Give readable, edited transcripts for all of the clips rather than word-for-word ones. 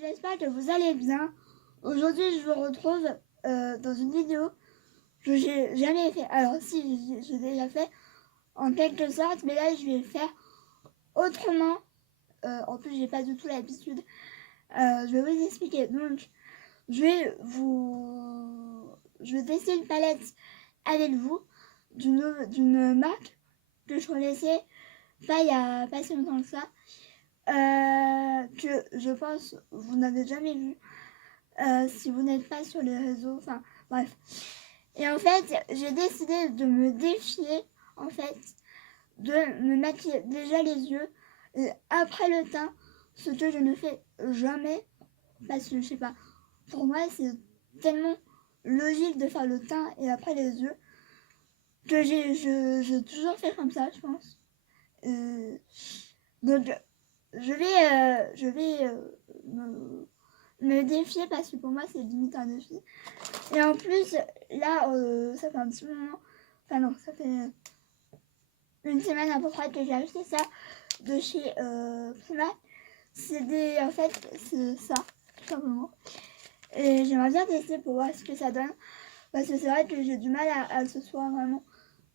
J'espère que vous allez bien. Aujourd'hui, je vous retrouve dans une vidéo que j'ai jamais fait. Alors, si, j'ai déjà fait en quelque sorte, mais là, je vais faire autrement. En plus, j'ai pas du tout l'habitude. Je vais vous expliquer. Donc, je vais tester une palette avec vous d'une marque que je connaissais pas il y a pas si longtemps que ça. Que je pense vous n'avez jamais vu si vous n'êtes pas sur les réseaux, enfin bref. Et en fait, j'ai décidé de me défier, en fait, de me maquiller déjà les yeux et après le teint, ce que je ne fais jamais, parce que je sais pas, pour moi c'est tellement logique de faire le teint et après les yeux que j'ai toujours fait comme ça, je pense. Donc je vais me défier parce que pour moi c'est limite un défi. Et en plus, là, ça fait un petit moment, enfin non, ça fait une semaine à peu près que j'ai acheté ça de chez Primark. En fait, c'est ça, tout simplement. Et j'aimerais bien tester pour voir ce que ça donne. Parce que c'est vrai que j'ai du mal à que ce soit vraiment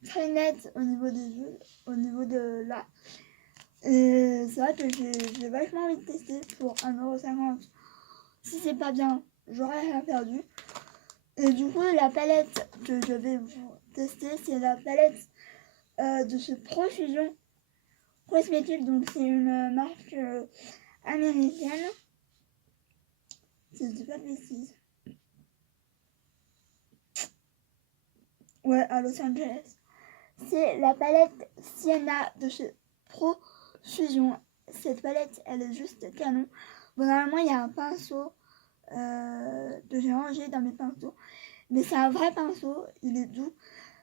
très net au niveau des yeux, au niveau de là. Et c'est vrai que j'ai vachement envie de tester pour 1,50 €. Si c'est pas bien, j'aurais rien perdu. Et du coup, la palette que je vais vous tester, c'est la palette de chez Profusion Cosmétiques. Donc, c'est une marque américaine. Si je dis pas de bêtises. Ouais, à Los Angeles. C'est la palette Sienna de chez Profusion. Cette palette, elle est juste canon. Bon, normalement, il y a un pinceau que j'ai rangé dans mes pinceaux. Mais c'est un vrai pinceau, il est doux.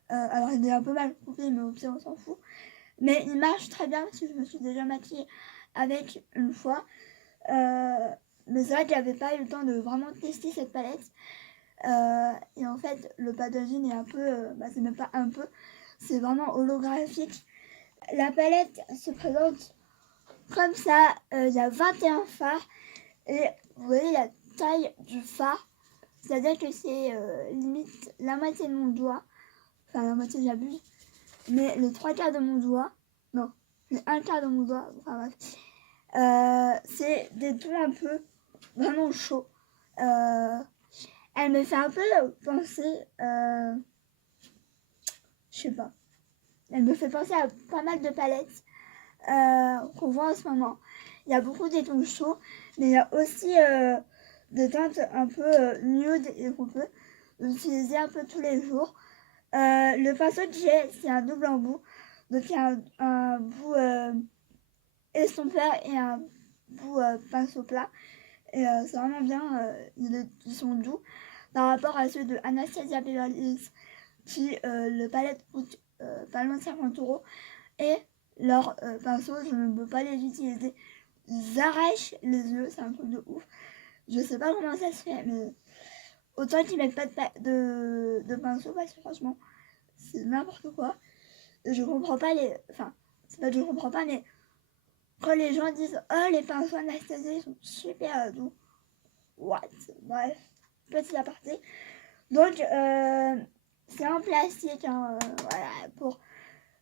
Alors, il est un peu mal coupé, mais au pire, on s'en fout. Mais il marche très bien parce que je me suis déjà maquillée avec une fois. Mais c'est vrai que j'avais pas eu le temps de vraiment tester cette palette. Et en fait, le packaging est un peu... c'est même pas un peu, c'est vraiment holographique. La palette se présente comme ça. Il y a 21 fards. Et vous voyez la taille du fard. C'est-à-dire que c'est limite la moitié de mon doigt. Enfin, la moitié, j'abuse. Mais les 3 quarts de mon doigt. Non, les 1 quart de mon doigt. Enfin, bref. C'est des tons un peu vraiment chauds. Elle me fait un peu penser. Je sais pas. Elle me fait penser à pas mal de palettes qu'on voit en ce moment. Il y a beaucoup des tons chauds, mais il y a aussi des teintes un peu nude et qu'on peut utiliser un peu tous les jours. Le pinceau que j'ai, c'est un double embout. Donc il y a un bout estompeur et un bout pinceau plat. Et c'est vraiment bien, ils sont doux par rapport à ceux de Anastasia Beverly Hills qui, le palette coûte pas loin de 50 €. Et leurs pinceaux, je ne peux pas les utiliser. Ils arrachent les yeux, c'est un truc de ouf. Je sais pas comment ça se fait, mais autant qu'ils mettent pas de pinceau parce que franchement, c'est n'importe quoi. Je comprends pas les... Enfin, c'est pas que je comprends pas, mais quand les gens disent « Oh, les pinceaux Anastasia, ils sont super doux. » What? Bref, petit aparté. Donc, c'est en plastique, hein, voilà, pour...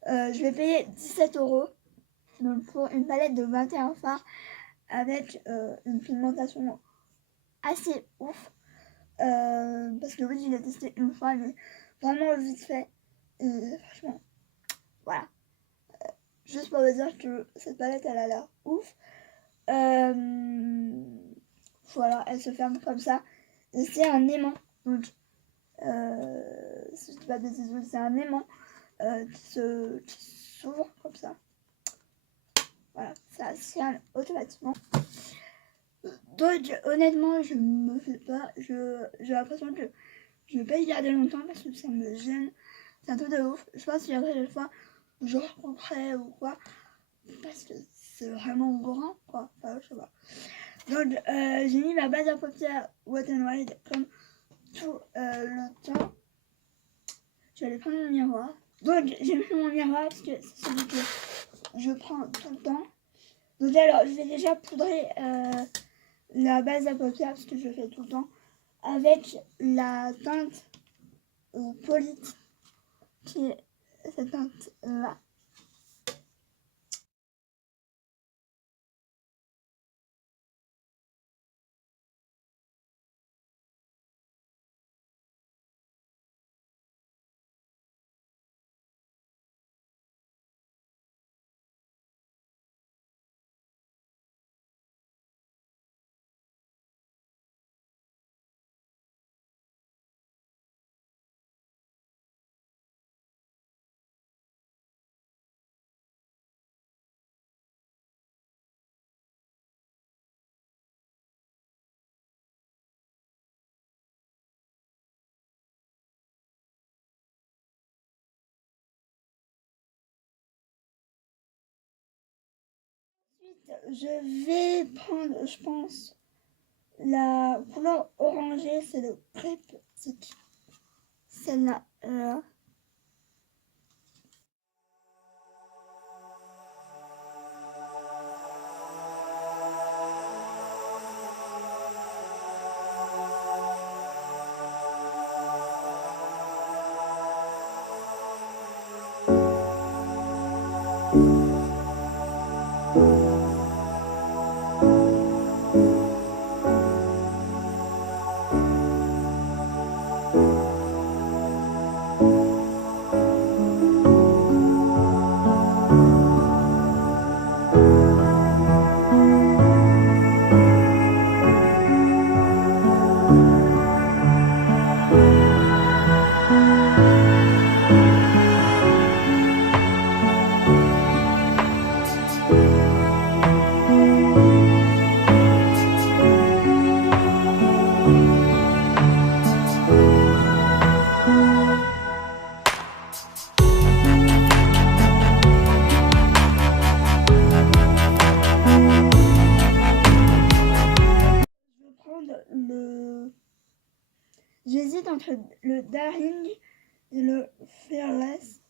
je vais payer 17 € donc pour une palette de 21 fards avec une pigmentation assez ouf. Parce que oui, je l'ai testé une fois, mais vraiment vite fait. Et franchement, voilà. Juste pour vous dire que cette palette, elle a l'air ouf. Voilà, elle se ferme comme ça. Et c'est un aimant. Donc, si je dis pas de bêtises, c'est un aimant qui s'ouvre comme ça. Voilà, ça se ferme automatiquement. Donc, honnêtement, je me fais pas. J'ai l'impression que je vais pas y garder longtemps parce que ça me gêne. C'est un truc de ouf. Je pense qu'il y a des fois où je rencontrerai ou quoi. Parce que c'est vraiment grand, quoi. Enfin, je sais pas. Donc, j'ai mis ma base à paupières Wet n Wild comme tout le temps. Je vais aller prendre mon miroir. Donc, j'ai mis mon miroir parce que c'est celui que je prends tout le temps. Donc, alors, je vais déjà poudrer la base à paupières, parce que je le fais tout le temps, avec la teinte Polite, qui est cette teinte-là. Ensuite, je vais prendre, je pense, la couleur orangée, c'est le cryptique. Celle-là. J'hésite entre le Darling et le Fearless.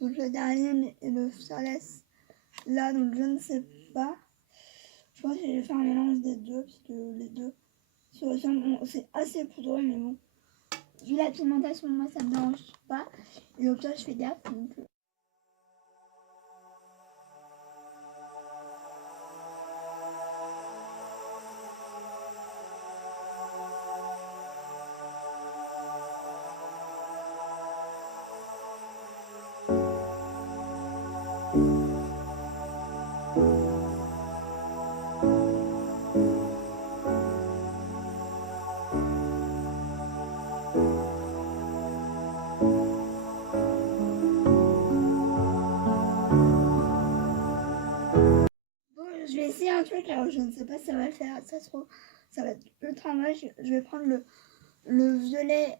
Donc le Darling et le Fearless là, donc je ne sais pas. Je pense que je vais faire un mélange des deux, parce que les deux se ressemblent. Bon, c'est assez poudreux, mais bon. Vu la pigmentation, moi ça me dérange pas. Et donc là je fais gaffe. Donc, je vais essayer un truc, alors je ne sais pas si ça va le faire. Ça se trouve, ça va être ultra moche. Je vais prendre le violet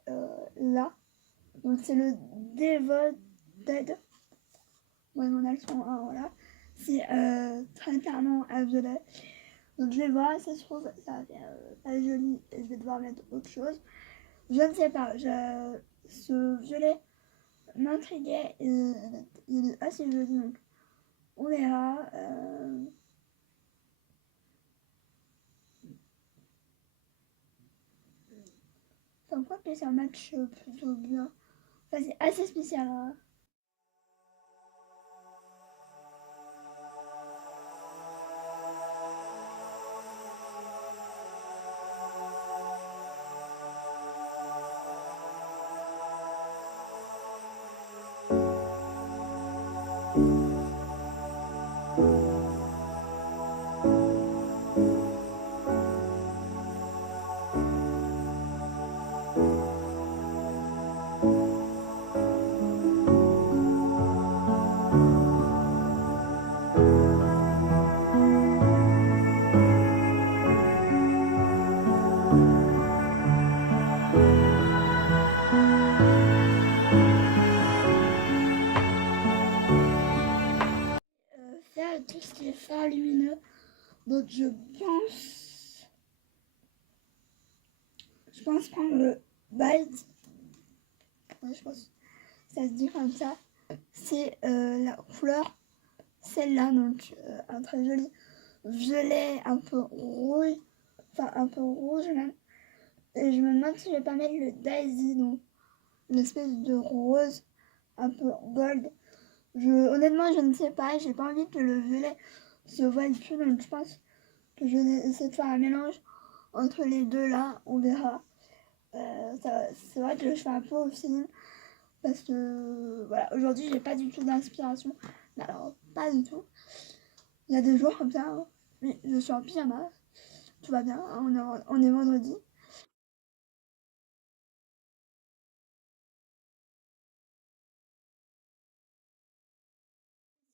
là. Donc c'est le Devoted. Ouais, mon accent, voilà. C'est très clairement un violet. Donc je vais voir, ça se trouve, ça va faire pas joli et je vais devoir mettre autre chose. Je ne sais pas. Ce violet m'intriguait et il est assez joli. Donc on verra. Enfin, quoi que ça match plutôt bien. Enfin, c'est assez spécial. Hein. Faire tout ce qui est phare lumineux. Donc je pense prendre le Bite. Ouais, je pense que ça se dit comme ça. C'est la couleur, celle-là, donc un très joli violet, un peu rouille, enfin un peu rouge même. Et je me demande si je vais pas mettre le Daisy, donc l'espèce de rose un peu gold. Honnêtement, je ne sais pas, j'ai pas envie que le violet se voile plus, donc je pense que je vais essayer de faire un mélange entre les deux là, on verra. C'est vrai que je fais un peu au feeling parce que voilà, aujourd'hui j'ai pas du tout d'inspiration. Mais alors, pas du tout. Il y a des jours comme ça, hein. Oui, je suis en pyjama, tout va bien, hein, on est vendredi.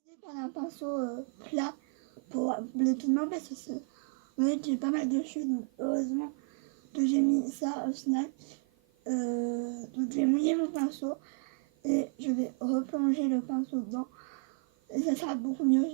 J'ai décidé de prendre un pinceau plat pour le pigment parce que vous voyez que j'ai pas mal de cheveux, donc heureusement que j'ai mis ça au final. Donc je vais mouiller mon pinceau et je vais replonger le pinceau dedans et ça sera beaucoup mieux.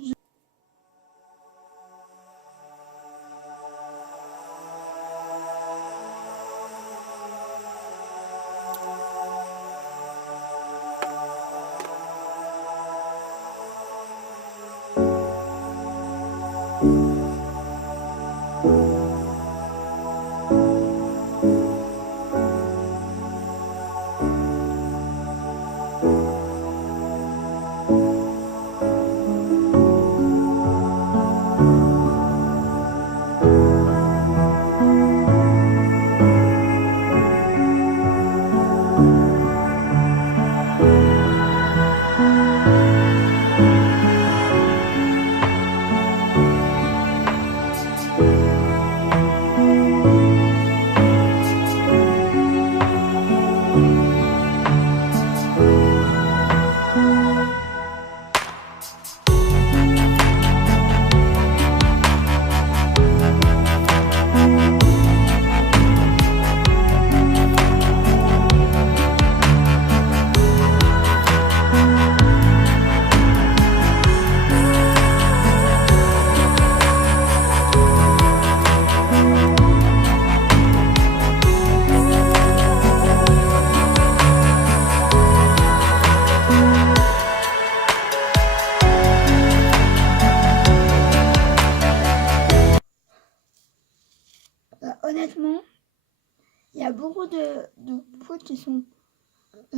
Honnêtement, il y a beaucoup de poudres qui sont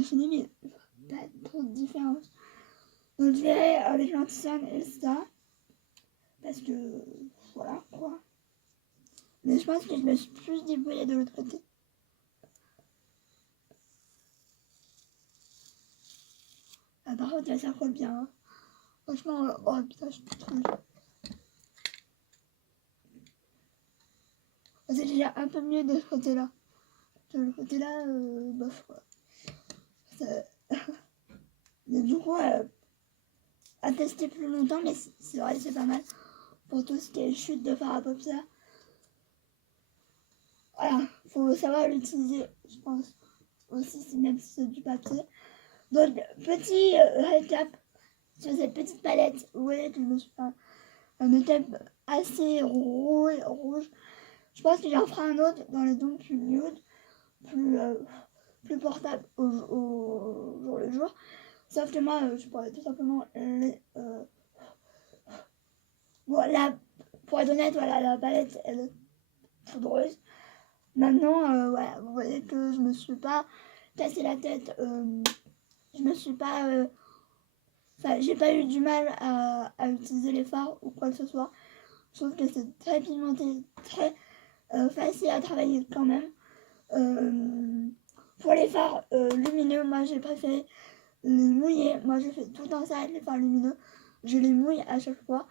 finis, mais pas trop de différence. Donc je verrai avec l'anti-cerne et ça, parce que voilà quoi. Mais je pense que je me suis plus débrouillée de l'autre côté. Ah, par contre, ça colle bien. Hein. Franchement, oh putain, je suis trop. C'est déjà un peu mieux de ce côté-là. De l'autre côté-là, bof quoi. Mais du coup, à tester plus longtemps, mais c'est vrai, c'est pas mal. Pour tout ce qui est chute de fard à paupières. Voilà, faut savoir l'utiliser, je pense. Aussi, même si c'est du papier. Donc, petit récap sur cette petite palette. Vous voyez que je me suis fait un make-up assez rouge. Je pense que j'en ferai un autre dans les tons plus nude, plus portable au jour le jour. Sauf que moi, je pourrais tout simplement les... Bon, là, pour être honnête, voilà, la palette, elle est poudreuse. Maintenant, voilà, vous voyez que je me suis pas cassé la tête. Je me suis pas... Enfin, j'ai pas eu du mal à utiliser les fards ou quoi que ce soit. Je trouve que c'est très pigmenté, très facile à travailler quand même. Pour les fards lumineux, moi j'ai préféré les mouiller. Moi je fais tout le temps ça avec les fards lumineux. Je les mouille à chaque fois.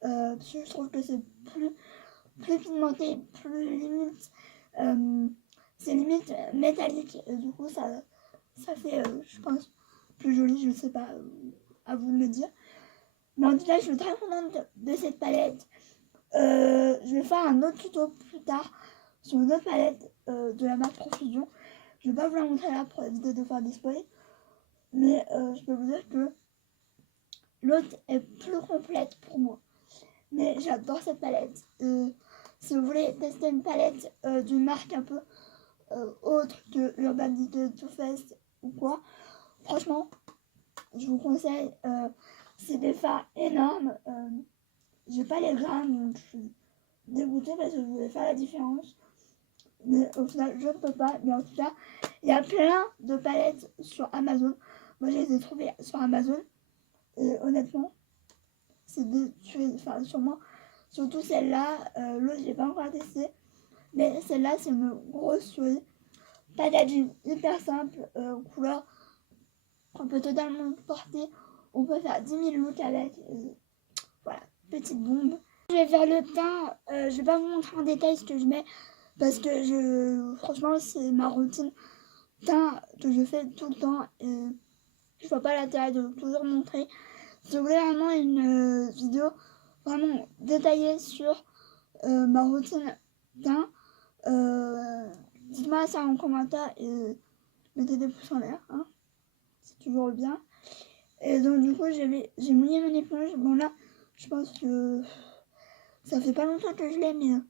Parce que je trouve que c'est plus pigmenté, plus limite. C'est limite métallique. Et du coup, ça fait, je pense, plus joli. Je sais pas, à vous de me dire. Mais en tout cas, je suis très contente de cette palette. Je vais faire un autre tuto plus tard sur une autre palette de la marque Profusion. Je vais pas vous la montrer là pour éviter de faire des spoils. Mais je peux vous dire que l'autre est plus complète pour moi. Mais j'adore cette palette. Si vous voulez tester une palette d'une marque un peu autre que Urban Decay, Too Faced ou quoi, franchement, je vous conseille. C'est des fards énormes. J'ai pas les grammes, donc je suis dégoûtée parce que je voulais faire la différence. Mais au final, je ne peux pas. Mais en tout cas, il y a plein de palettes sur Amazon. Moi, je les ai trouvées sur Amazon. Et honnêtement, c'est des tueries. Enfin, sûrement, surtout celle-là. L'autre, je l'ai pas encore testé. Mais celle-là, c'est une grosse tuerie. Packaging hyper simple. Couleur qu'on peut totalement porter. On peut faire 10 000 looks avec. Voilà, petite bombe. Je vais faire le teint. Je vais pas vous montrer en détail ce que je mets. Parce que franchement, c'est ma routine teint que je fais tout le temps. Et je vois pas l'intérêt de toujours montrer. Si vous voulez vraiment une vidéo vraiment détaillée sur ma routine teint, dites-moi ça en commentaire et mettez des pouces en l'air. Hein. C'est toujours bien. Et donc du coup, j'ai mouillé mon éponge. Bon là, je pense que ça fait pas longtemps que je l'ai, mais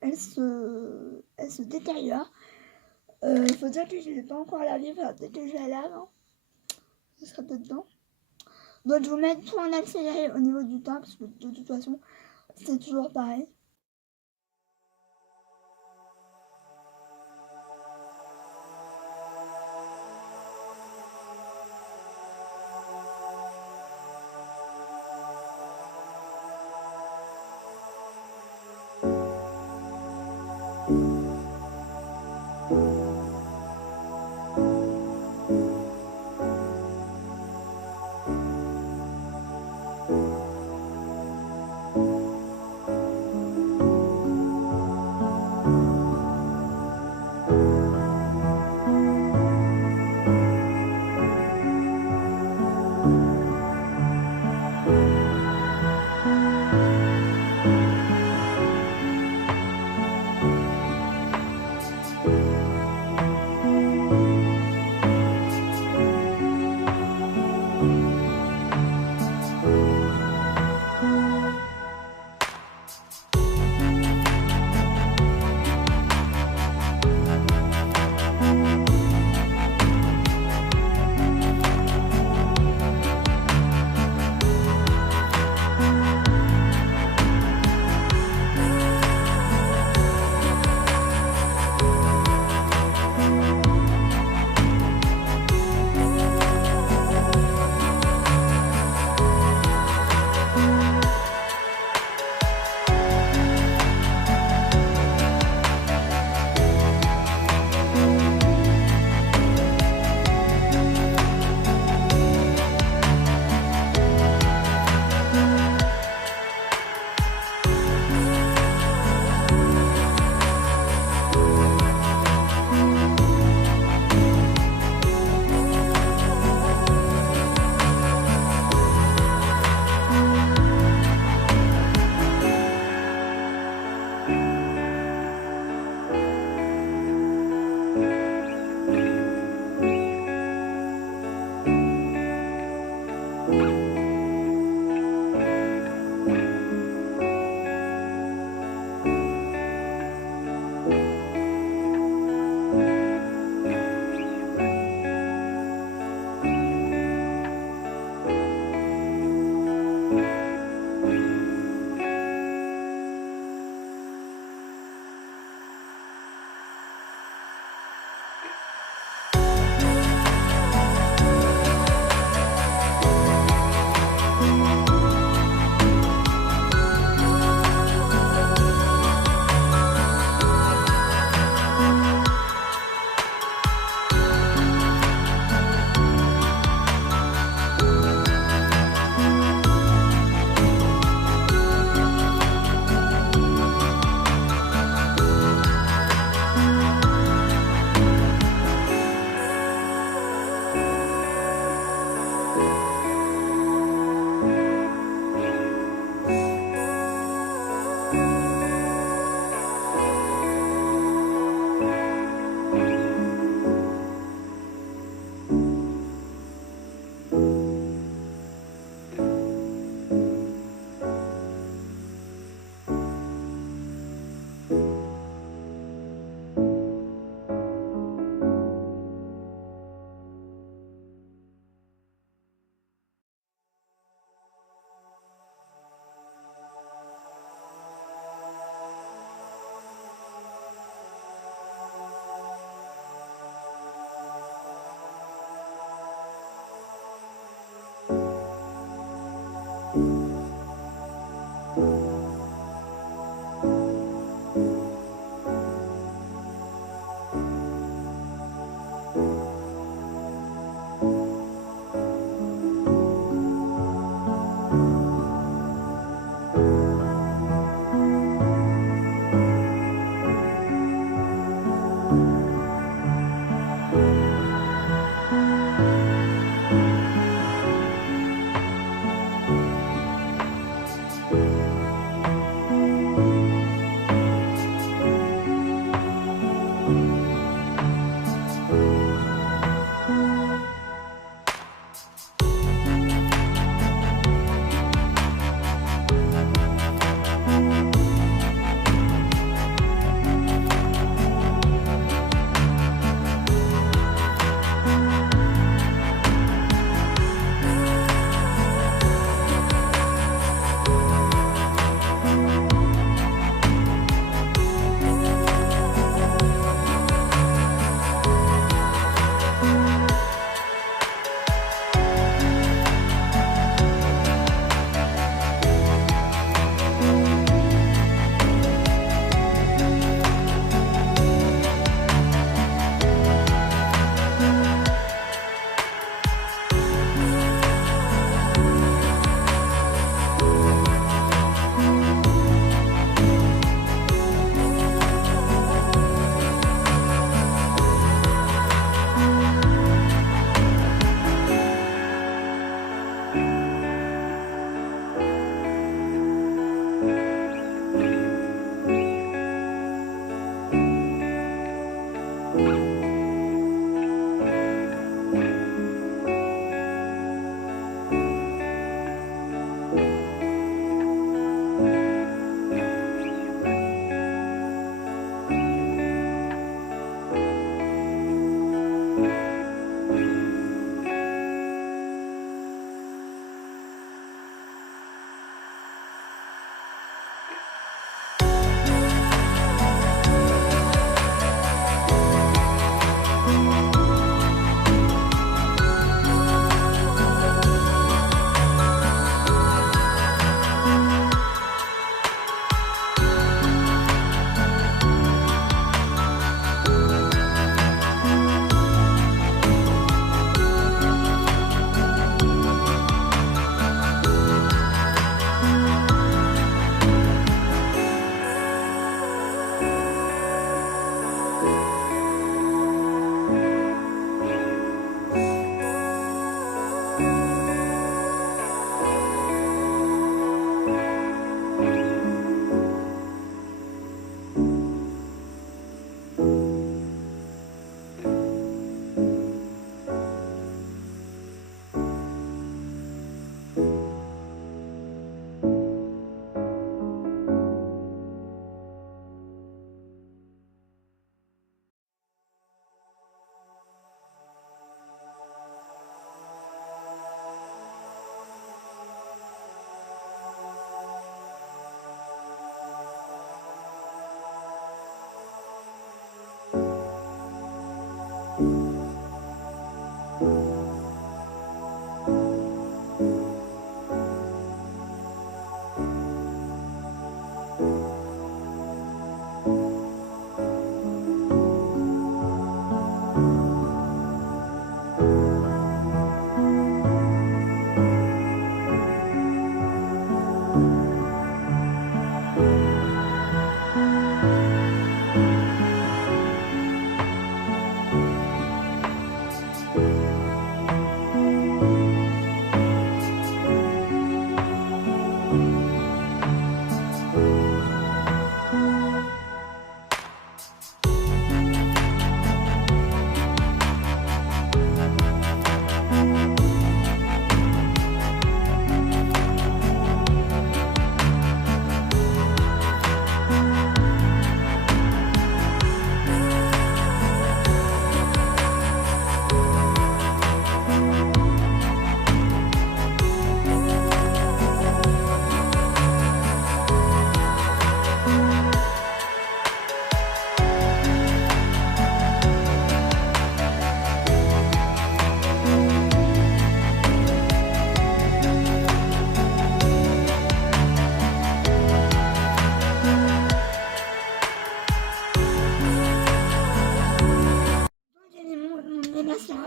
elle se détériore. Faut dire que je ne l'ai pas encore lavé. Peut-être que je la lave. Hein. Ce sera peut-être dedans. Donc je vous mets tout en accéléré au niveau du temps parce que de toute façon c'est toujours pareil.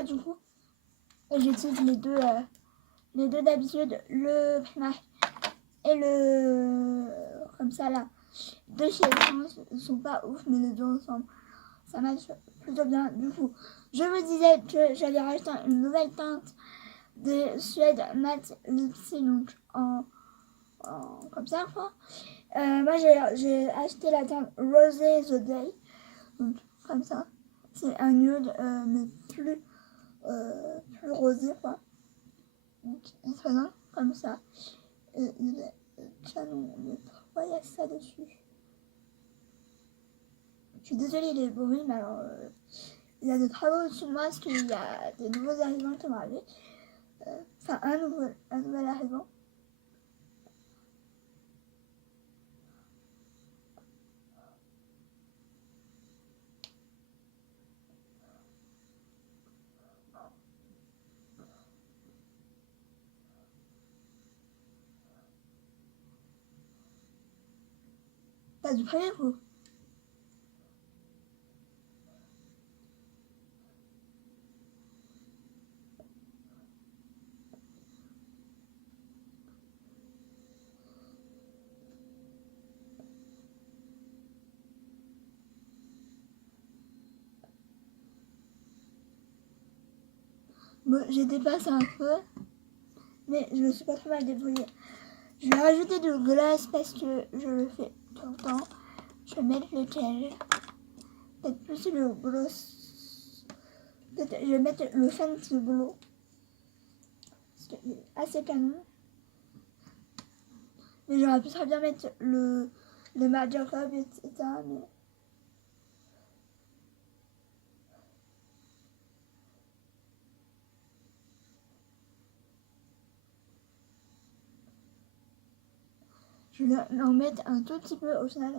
primaire du coup. Et j'utilise les deux d'habitude, le primaire et le comme ça là. De chez Essence sont pas ouf, mais les deux ensemble, ça marche plutôt bien. Du coup, je me disais que j'allais racheter une nouvelle teinte de Suède Matte Lipsy, donc en comme ça quoi. Moi j'ai acheté la teinte Rosé The Day, donc comme ça. C'est un nude mais plus rosé quoi. Donc il se présente comme ça. Il est canon, mais pourquoi il y a ça dessus? Je suis désolée, il est bruit, mais alors il y a des travaux au-dessus de moi parce qu'il y a des nouveaux arrivants qui vont arriver. Enfin, un nouvel arrivant. Pas du premier coup. Bon, j'ai dépassé un peu, mais je me suis pas trop mal débrouillée. Je vais rajouter de glace parce que je le fais tout le temps. Je vais mettre lequel? Peut-être plus le gloss. Peut-être je vais mettre le Fenty Glow. Parce qu'il est assez canon. Mais j'aurais pu très bien mettre le Magic Club, etc. Mais je vais en mettre un tout petit peu au final.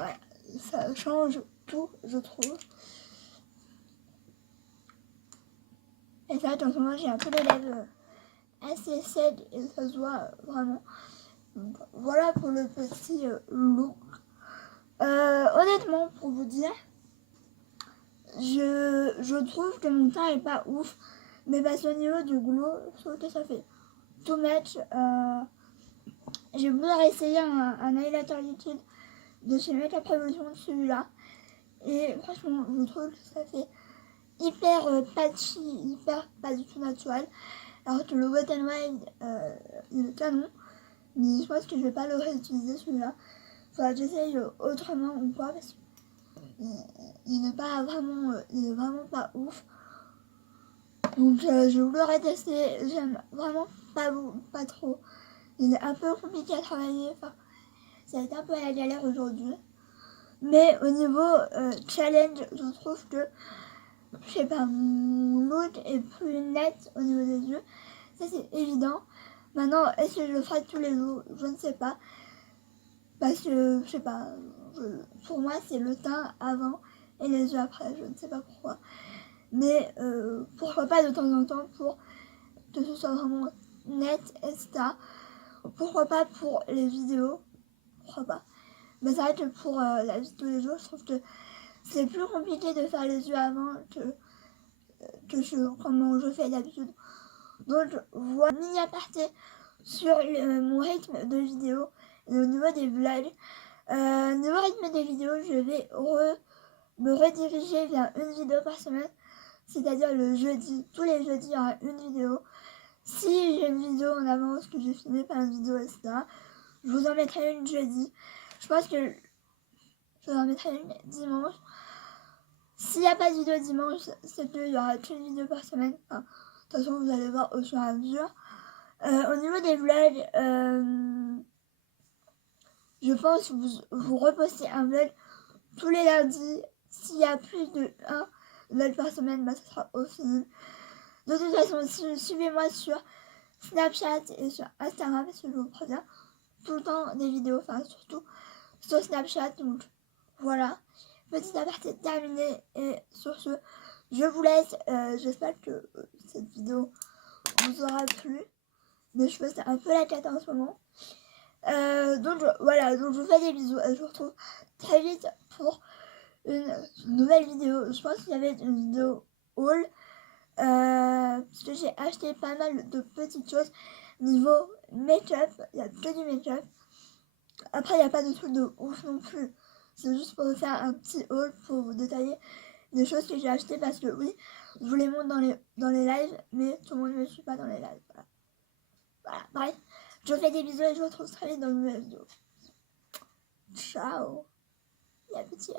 Ouais, ça change tout, je trouve. Et ça, en ce moment, j'ai un peu les lèvres assez sec et ça se voit vraiment. Donc, voilà pour le petit look. Honnêtement, pour vous dire, je trouve que mon teint est pas ouf, mais parce qu'au niveau du glow, je trouve que ça fait tout match. J'ai voulu essayer un highlighter liquide de chez Makeup Revolution, celui-là, et franchement, je trouve que ça fait hyper patchy, hyper pas du tout naturel. Alors que le Wet n Wild, il est canon, mais je pense que je vais pas le réutiliser celui-là. Faudra que j'essaye autrement ou quoi, parce qu'il est pas vraiment, il est vraiment pas ouf. Donc je voudrais tester, j'aime vraiment pas trop. Il est un peu compliqué à travailler, enfin, ça a été un peu à la galère aujourd'hui. Mais au niveau challenge, je trouve que, je sais pas, mon look est plus net au niveau des yeux. Ça c'est évident. Maintenant, est-ce que je le ferai tous les jours? Je ne sais pas. Parce que, je sais pas, pour moi c'est le teint avant et les yeux après, je ne sais pas pourquoi. Mais pourquoi pas de temps en temps pour que ce soit vraiment net, etc. Pourquoi pas pour les vidéos? Pourquoi pas? Mais c'est vrai que pour la vie de tous les jours, je trouve que c'est plus compliqué de faire les yeux avant que comment je fais d'habitude. Donc voilà, mini aparté sur mon rythme de vidéo et au niveau des vlogs. Niveau rythme des vidéos, je vais me rediriger vers une vidéo par semaine, c'est-à-dire le jeudi. Tous les jeudis, il y aura une vidéo. Si j'ai une vidéo en avance que j'ai filmée par une vidéo, etc., je vous en mettrai une jeudi. Je pense que je vous en mettrai une dimanche. S'il n'y a pas de vidéo dimanche, c'est qu'il y aura qu'une vidéo par semaine. Enfin, de toute façon, vous allez voir au fur et à mesure. Au niveau des vlogs, je pense vous repostez un vlog tous les lundis. S'il y a plus de 1 vlog par semaine, bah, ça sera au final. De toute façon, suivez-moi sur Snapchat et sur Instagram parce que je vous préviens tout le temps des vidéos, enfin surtout sur Snapchat. Donc voilà. petit aparté terminé. Et sur ce, je vous laisse. J'espère que cette vidéo vous aura plu. Mais je fais un peu la cata en ce moment. Donc voilà, donc je vous fais des bisous. Et je vous retrouve très vite pour une nouvelle vidéo. Je pense qu'il y avait une vidéo haul. Parce que j'ai acheté pas mal de petites choses. Niveau make-up, il n'y a que du make-up. Après, il n'y a pas de truc de ouf non plus. C'est juste pour vous faire un petit haul pour vous détailler des choses que j'ai achetées. Parce que oui, je vous les montre dans les lives, mais tout le monde ne me suit pas dans les lives. Voilà. Bref, je vous fais des bisous et je vous retrouve très vite dans une nouvelle vidéo. Ciao. Et à petit